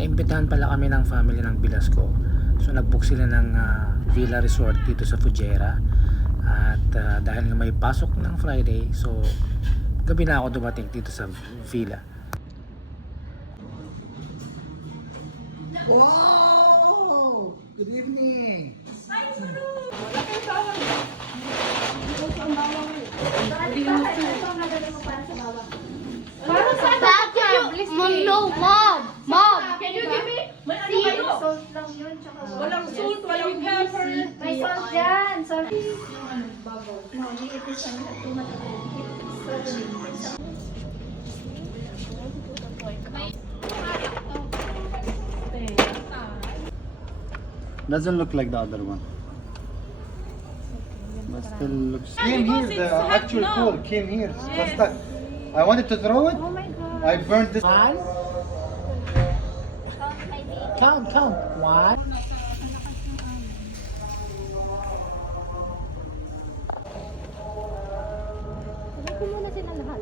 Naimbitahan pala kami ng family ng Velasco. So nagbook sila ng villa resort dito sa Fujairah. At dahil nga may pasok ng Friday, so gabi na ako dumating dito sa villa. Wow! Good evening! Mom! Can you give me? May ano See, kayo? salt lang yun, tsaka Walang salt, walang pepper. may salt dyan. Salt. No, it is too much. Doesn't look like the other one. But still looks. Came here, the actual core came here. Just stuck. I wanted to throw it. Oh my God. I burned this. One. Count. One. Ko muna sila lahat.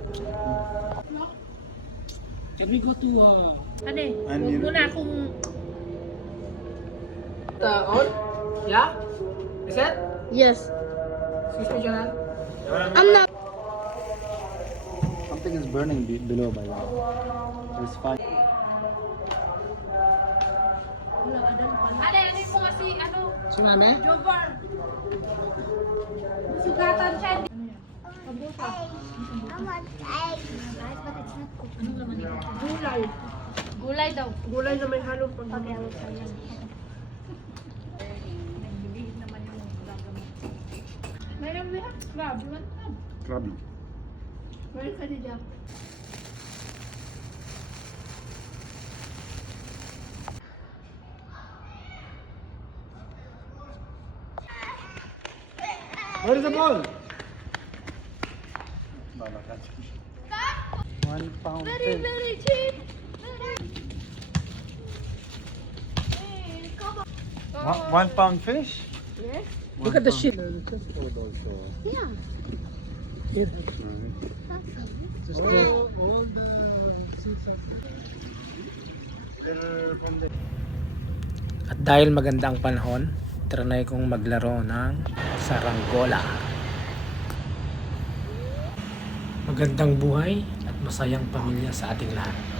Can we go to Ano eh? And Huwag you- mo na akong... on? Yeah? Is that? Yes. Excuse me, Jonan. I'm not. Something is burning below by the way. There's fire. Ano mo kasi, ano? Si Mami? Jobar. Sugatan siya. Gulay. Gulay daw. Gulay na may halong pag Meron mo yan? Grabe man. Problem. Meron ka din dyan. Where is the ball? £1 fish. Very cheap. £1 fish? Yes. Look at the ship. Yeah. Here. Just all the seats are from the. At dahil maganda ang panahon, trinay kong maglaro ng saranggola. Magandang buhay at masayang pamilya sa ating lahat.